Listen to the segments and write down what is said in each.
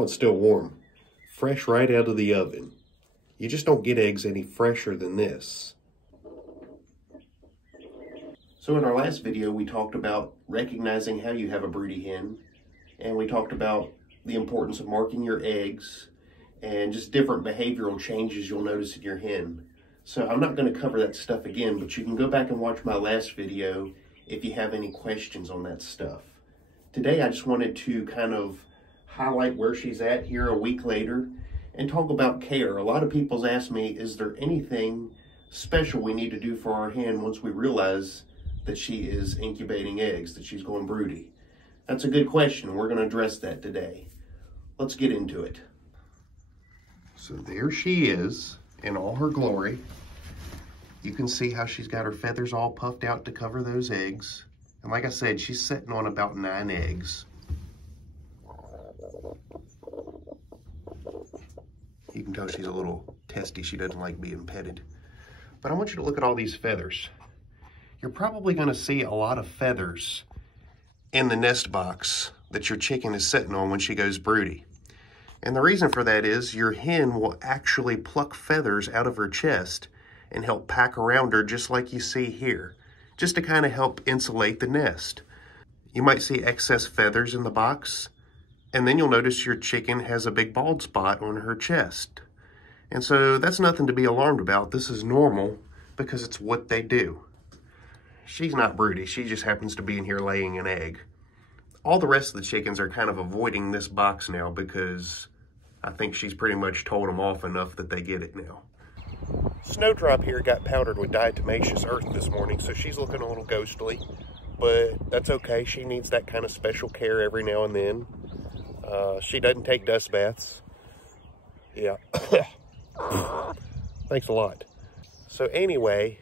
one's still warm, fresh right out of the oven. You just don't get eggs any fresher than this. So in our last video, we talked about recognizing how you have a broody hen, and we talked about the importance of marking your eggs and just different behavioral changes you'll notice in your hen. So I'm not going to cover that stuff again, but you can go back and watch my last video if you have any questions on that stuff. Today I just wanted to kind of highlight where she's at here a week later and talk about care. A lot of people's asked me, is there anything special we need to do for our hen once we realize that she is incubating eggs, that she's going broody? That's a good question. We're going to address that today. Let's get into it. So there she is in all her glory. You can see how she's got her feathers all puffed out to cover those eggs. And like I said, she's sitting on about 9 eggs. You can tell she's a little testy. She doesn't like being petted. But I want you to look at all these feathers. You're probably going to see a lot of feathers in the nest box that your chicken is sitting on when she goes broody. And the reason for that is your hen will actually pluck feathers out of her chest and help pack around her, just like you see here, just to kind of help insulate the nest. You might see excess feathers in the box, and then you'll notice your chicken has a big bald spot on her chest. And so that's nothing to be alarmed about. This is normal because it's what they do. She's not broody. She just happens to be in here laying an egg. All the rest of the chickens are kind of avoiding this box now because I think she's pretty much told them off enough that they get it now. Snowdrop here got powdered with diatomaceous earth this morning, so she's looking a little ghostly, but that's okay. She needs that kind of special care every now and then. She doesn't take dust baths. Yeah. Thanks a lot. So anyway,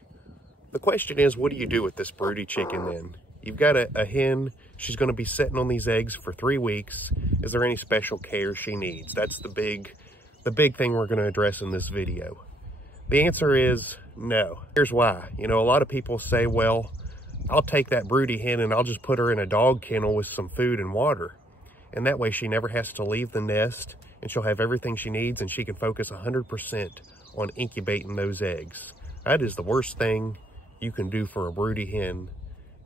the question is, what do you do with this broody chicken then? You've got a hen. She's going to be sitting on these eggs for 3 weeks. Is there any special care she needs? That's the big thing we're going to address in this video. The answer is no. Here's why. You know, a lot of people say, well, I'll take that broody hen and I'll just put her in a dog kennel with some food and water. And that way she never has to leave the nest and she'll have everything she needs and she can focus 100% on incubating those eggs. That is the worst thing you can do for a broody hen,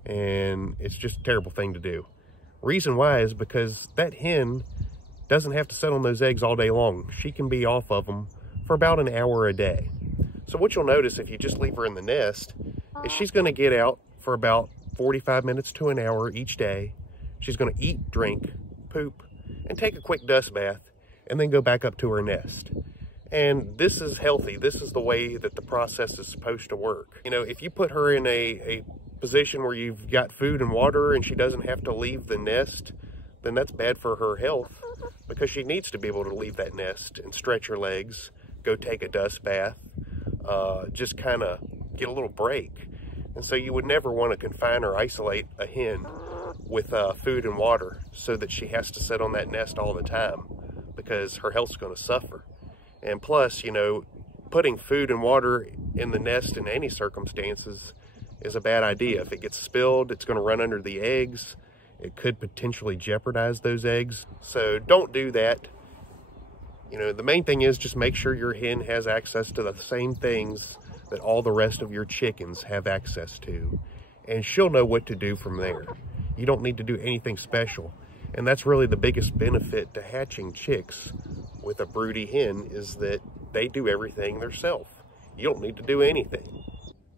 and it's just a terrible thing to do. Reason why is because that hen doesn't have to sit on those eggs all day long. She can be off of them for about an hour a day. So what you'll notice if you just leave her in the nest is she's going to get out for about 45 minutes to an hour each day. She's going to eat, drink, poop, and take a quick dust bath, and then go back up to her nest. And this is healthy. This is the way that the process is supposed to work. You know, if you put her in a position where you've got food and water and she doesn't have to leave the nest, then that's bad for her health because she needs to be able to leave that nest and stretch her legs, go take a dust bath, just kind of get a little break. And so you would never want to confine or isolate a hen with food and water so that she has to sit on that nest all the time because her health's going to suffer. And plus, you know, putting food and water in the nest in any circumstances is a bad idea. If it gets spilled, it's going to run under the eggs. It could potentially jeopardize those eggs. So don't do that. You know, the main thing is just make sure your hen has access to the same things that all the rest of your chickens have access to. And she'll know what to do from there. You don't need to do anything special. And that's really the biggest benefit to hatching chicks with a broody hen is that they do everything themselves. You don't need to do anything.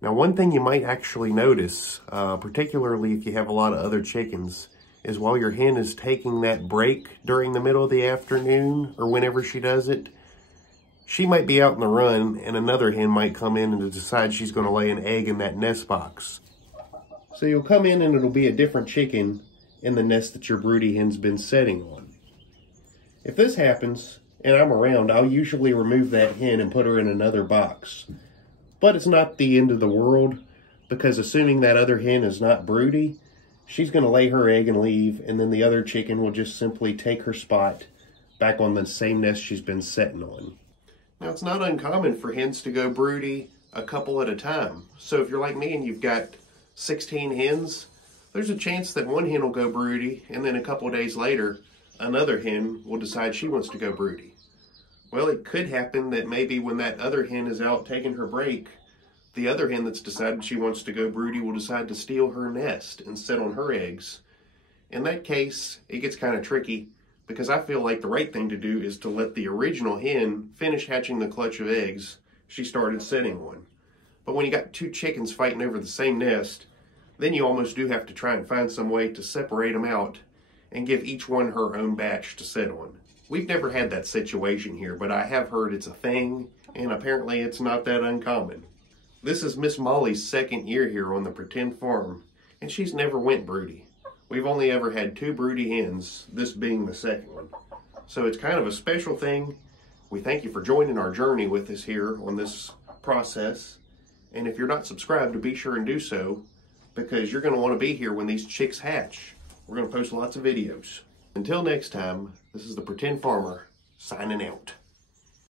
Now, one thing you might actually notice, particularly if you have a lot of other chickens, is while your hen is taking that break during the middle of the afternoon or whenever she does it, she might be out in the run and another hen might come in and decide she's going to lay an egg in that nest box. So you'll come in and it'll be a different chicken in the nest that your broody hen's been setting on. If this happens and I'm around, I'll usually remove that hen and put her in another box. But it's not the end of the world, because assuming that other hen is not broody, she's going to lay her egg and leave, and then the other chicken will just simply take her spot back on the same nest she's been setting on. Now, it's not uncommon for hens to go broody a couple at a time. So if you're like me and you've got 16 hens, there's a chance that one hen will go broody, and then a couple of days later, another hen will decide she wants to go broody. Well, it could happen that maybe when that other hen is out taking her break, the other hen that's decided she wants to go broody will decide to steal her nest and sit on her eggs. In that case, it gets kind of tricky, because I feel like the right thing to do is to let the original hen finish hatching the clutch of eggs she started setting on. But when you got two chickens fighting over the same nest, then you almost do have to try and find some way to separate them out and give each one her own batch to sit on. We've never had that situation here, but I have heard it's a thing, and apparently it's not that uncommon. This is Miss Molly's second year here on the pretend farm, and she's never went broody. We've only ever had 2 broody hens, this being the second one. So it's kind of a special thing. We thank you for joining our journey with us here on this process. And if you're not subscribed, to be sure and do so, because you're going to want to be here when these chicks hatch. We're going to post lots of videos. Until next time, this is the Pretend Farmer, signing out.